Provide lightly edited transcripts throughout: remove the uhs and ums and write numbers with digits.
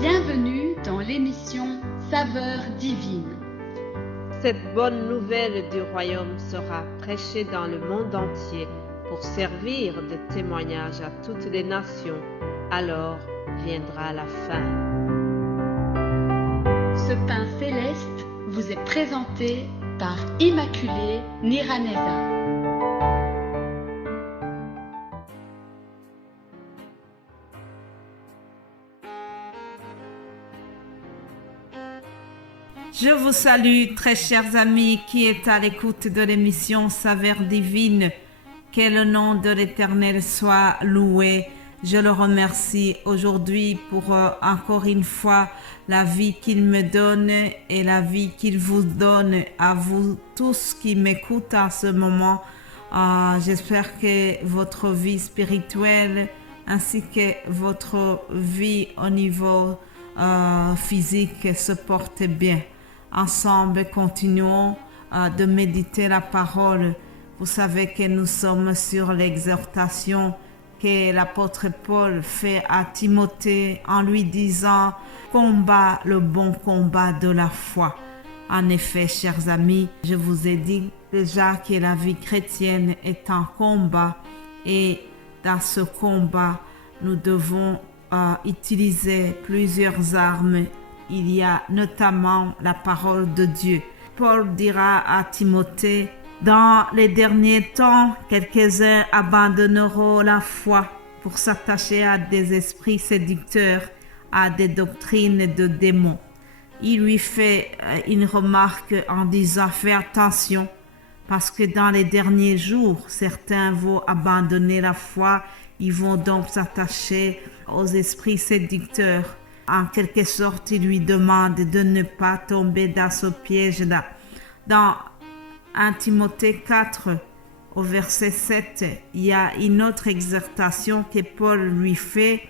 Bienvenue dans l'émission Saveurs divines. Cette bonne nouvelle du royaume sera prêchée dans le monde entier pour servir de témoignage à toutes les nations. Alors viendra la fin. Ce pain céleste vous est présenté par Immaculée Niraneza. Je vous salue, très chers amis qui êtes à l'écoute de l'émission Saveurs divines. Que le nom de l'Éternel soit loué. Je le remercie aujourd'hui pour encore une fois la vie qu'il me donne et la vie qu'il vous donne à vous tous qui m'écoutent à ce moment. J'espère que votre vie spirituelle ainsi que votre vie au niveau physique se porte bien. Ensemble, continuons de méditer la parole. Vous savez que nous sommes sur l'exhortation que l'apôtre Paul fait à Timothée en lui disant « Combat le bon combat de la foi ». En effet, chers amis, je vous ai dit déjà que la vie chrétienne est un combat et dans ce combat, nous devons utiliser plusieurs armes. Il y a notamment la parole de Dieu. Paul dira à Timothée, dans les derniers temps, quelques-uns abandonneront la foi pour s'attacher à des esprits séducteurs, à des doctrines de démons. Il lui fait une remarque en disant, fais attention, parce que dans les derniers jours, certains vont abandonner la foi, ils vont donc s'attacher aux esprits séducteurs. En quelque sorte, il lui demande de ne pas tomber dans ce piège-là. Dans 1 Timothée 4, au verset 7, il y a une autre exhortation que Paul lui fait.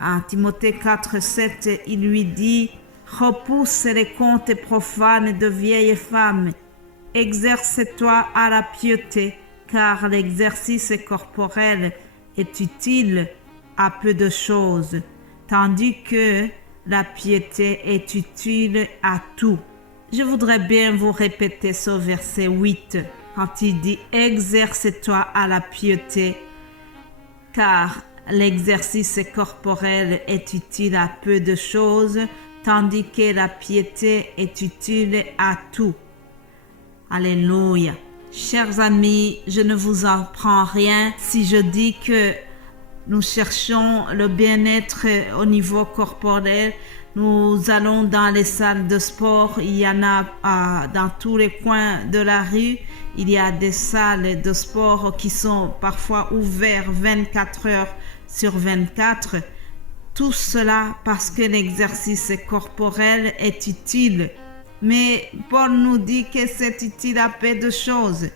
En Timothée 4, 7, il lui dit « Repousse les contes profanes de vieilles femmes. Exerce-toi à la piété, car l'exercice corporel est utile à peu de choses. » Tandis que la piété est utile à tout. Je voudrais bien vous répéter ce verset 8 quand il dit « Exerce-toi à la piété, car l'exercice corporel est utile à peu de choses, tandis que la piété est utile à tout. » Alléluia. Chers amis, je ne vous apprends rien si je dis que nous cherchons le bien-être au niveau corporel. Nous allons dans les salles de sport. Il y en a dans tous les coins de la rue. Il y a des salles de sport qui sont parfois ouvertes 24 heures sur 24. Tout cela parce que l'exercice corporel est utile. Mais Paul nous dit que c'est utile à peu de choses.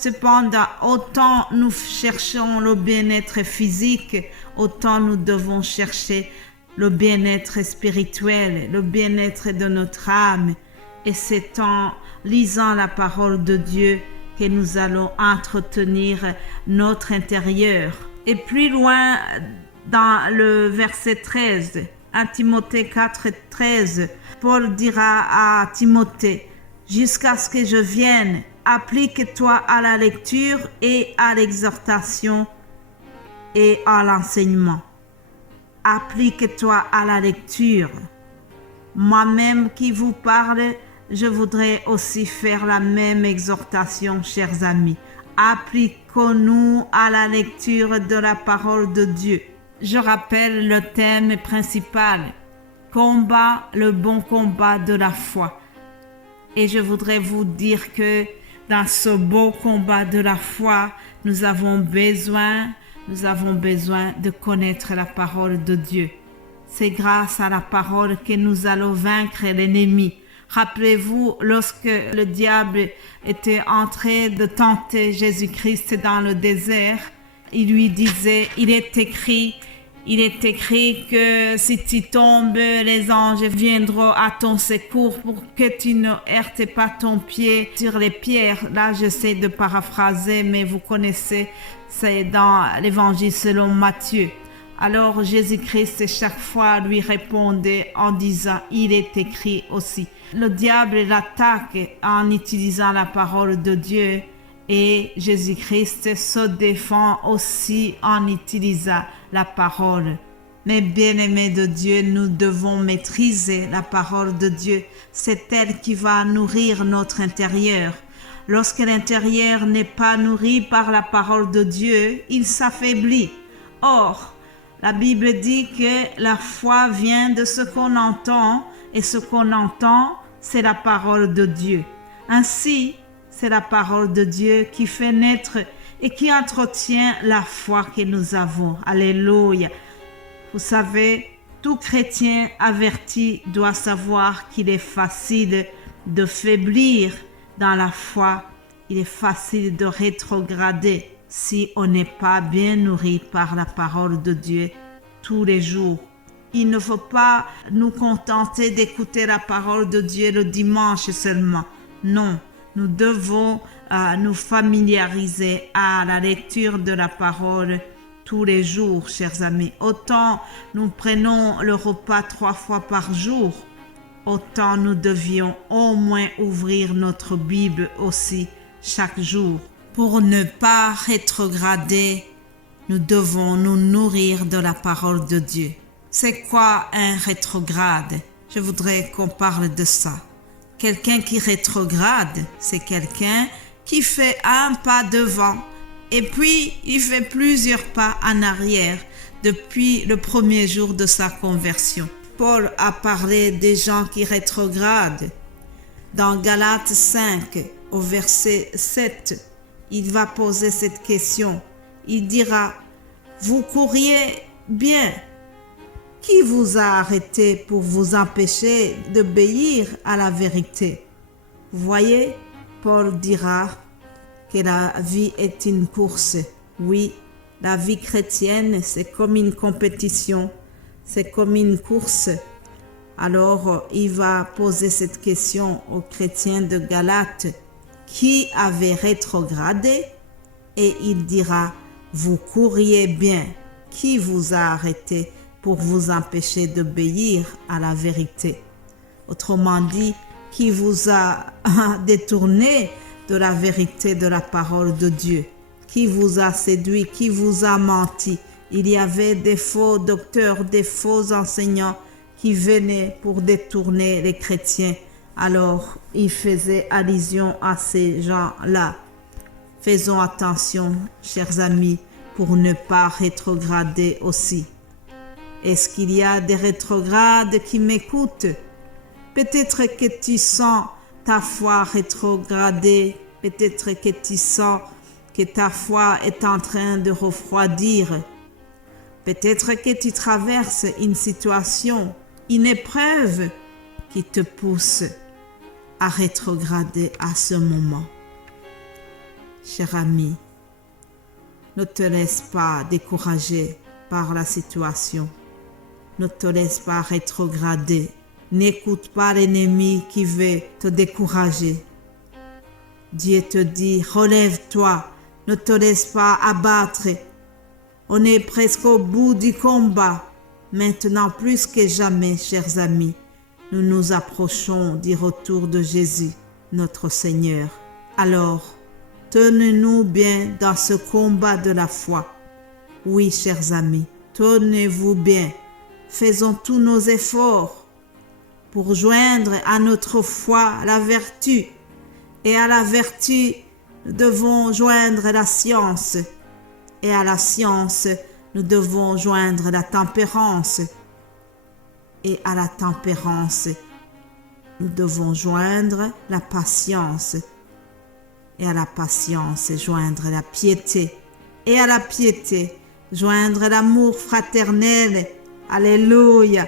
Cependant, autant nous cherchons le bien-être physique, autant nous devons chercher le bien-être spirituel, le bien-être de notre âme. Et c'est en lisant la parole de Dieu que nous allons entretenir notre intérieur. Et plus loin, dans le verset 13, 1 Timothée 4, 13, Paul dira à Timothée, « Jusqu'à ce que je vienne, applique-toi à la lecture et à l'exhortation et à l'enseignement. » Applique-toi à la lecture. Moi-même qui vous parle, je voudrais aussi faire la même exhortation, chers amis. Appliquons-nous à la lecture de la parole de Dieu. Je rappelle le thème principal, combat le bon combat de la foi. Et je voudrais vous dire que dans ce beau combat de la foi, nous avons besoin de connaître la parole de Dieu. C'est grâce à la parole que nous allons vaincre l'ennemi. Rappelez-vous, lorsque le diable était en train de tenter Jésus-Christ dans le désert, il lui disait, il est écrit que si tu tombes, les anges viendront à ton secours pour que tu ne heurtes pas ton pied sur les pierres. Là, j'essaie de paraphraser, mais vous connaissez, c'est dans l'évangile selon Matthieu. Alors Jésus-Christ chaque fois lui répondait en disant « Il est écrit aussi ». Le diable l'attaque en utilisant la parole de Dieu et Jésus-Christ se défend aussi en utilisant la parole. Mais bien-aimés de Dieu, nous devons maîtriser la parole de Dieu. C'est elle qui va nourrir notre intérieur. Lorsque l'intérieur n'est pas nourri par la parole de Dieu, il s'affaiblit. Or, la Bible dit que la foi vient de ce qu'on entend et ce qu'on entend, c'est la parole de Dieu. Ainsi, c'est la parole de Dieu qui fait naître et qui entretient la foi que nous avons. Alléluia. Vous savez, tout chrétien averti doit savoir qu'il est facile de faiblir dans la foi. Il est facile de rétrograder si on n'est pas bien nourri par la parole de Dieu tous les jours. Il ne faut pas nous contenter d'écouter la parole de Dieu le dimanche seulement. Non, nous devons nous familiariser à la lecture de la parole tous les jours, chers amis. Autant nous prenons le repas 3 fois par jour, autant nous devions au moins ouvrir notre Bible aussi chaque jour. Pour ne pas rétrograder, nous devons nous nourrir de la parole de Dieu. C'est quoi un rétrograde? Je voudrais qu'on parle de ça. Quelqu'un qui rétrograde, c'est quelqu'un qui fait un pas devant et puis il fait plusieurs pas en arrière depuis le premier jour de sa conversion. Paul a parlé des gens qui rétrogradent. Dans Galates 5, au verset 7, il va poser cette question. Il dira, « Vous couriez bien. Qui vous a arrêté pour vous empêcher d'obéir à la vérité? » Vous voyez, Paul dira que la vie est une course. Oui, la vie chrétienne, c'est comme une compétition, c'est comme une course. Alors, il va poser cette question aux chrétiens de Galates qui avaient rétrogradé et il dira, « Vous couriez bien. Qui vous a arrêté pour vous empêcher d'obéir à la vérité? » Autrement dit, qui vous a détourné de la vérité de la parole de Dieu? Qui vous a séduit? Qui vous a menti? Il y avait des faux docteurs, des faux enseignants qui venaient pour détourner les chrétiens. Alors, il faisait allusion à ces gens-là. Faisons attention, chers amis, pour ne pas rétrograder aussi. Est-ce qu'il y a des rétrogrades qui m'écoutent? Peut-être que tu sens ta foi rétrogradée. Peut-être que tu sens que ta foi est en train de refroidir. Peut-être que tu traverses une situation, une épreuve qui te pousse à rétrograder à ce moment. Cher ami, ne te laisse pas décourager par la situation. Ne te laisse pas rétrograder. N'écoute pas l'ennemi qui veut te décourager. Dieu te dit, relève-toi, ne te laisse pas abattre. On est presque au bout du combat. Maintenant, plus que jamais, chers amis, nous nous approchons du retour de Jésus, notre Seigneur. Alors, tenez-nous bien dans ce combat de la foi. Oui, chers amis, tenez-vous bien. Faisons tous nos efforts pour joindre à notre foi la vertu. Et à la vertu, nous devons joindre la science. Et à la science, nous devons joindre la tempérance. Et à la tempérance, nous devons joindre la patience. Et à la patience, joindre la piété. Et à la piété, joindre l'amour fraternel. Alléluia!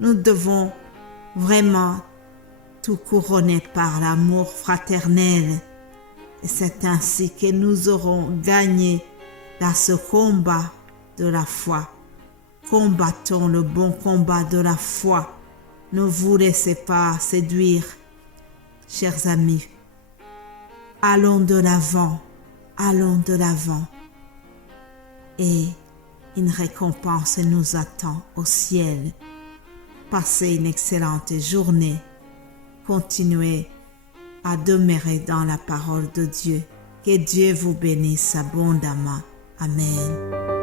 Nous devons vraiment tout couronner par l'amour fraternel. Et c'est ainsi que nous aurons gagné dans ce combat de la foi. Combattons le bon combat de la foi. Ne vous laissez pas séduire, chers amis. Allons de l'avant, allons de l'avant. Et Une récompense nous attend au ciel. Passez une excellente journée. Continuez à demeurer dans la parole de Dieu. Que Dieu vous bénisse abondamment. Amen.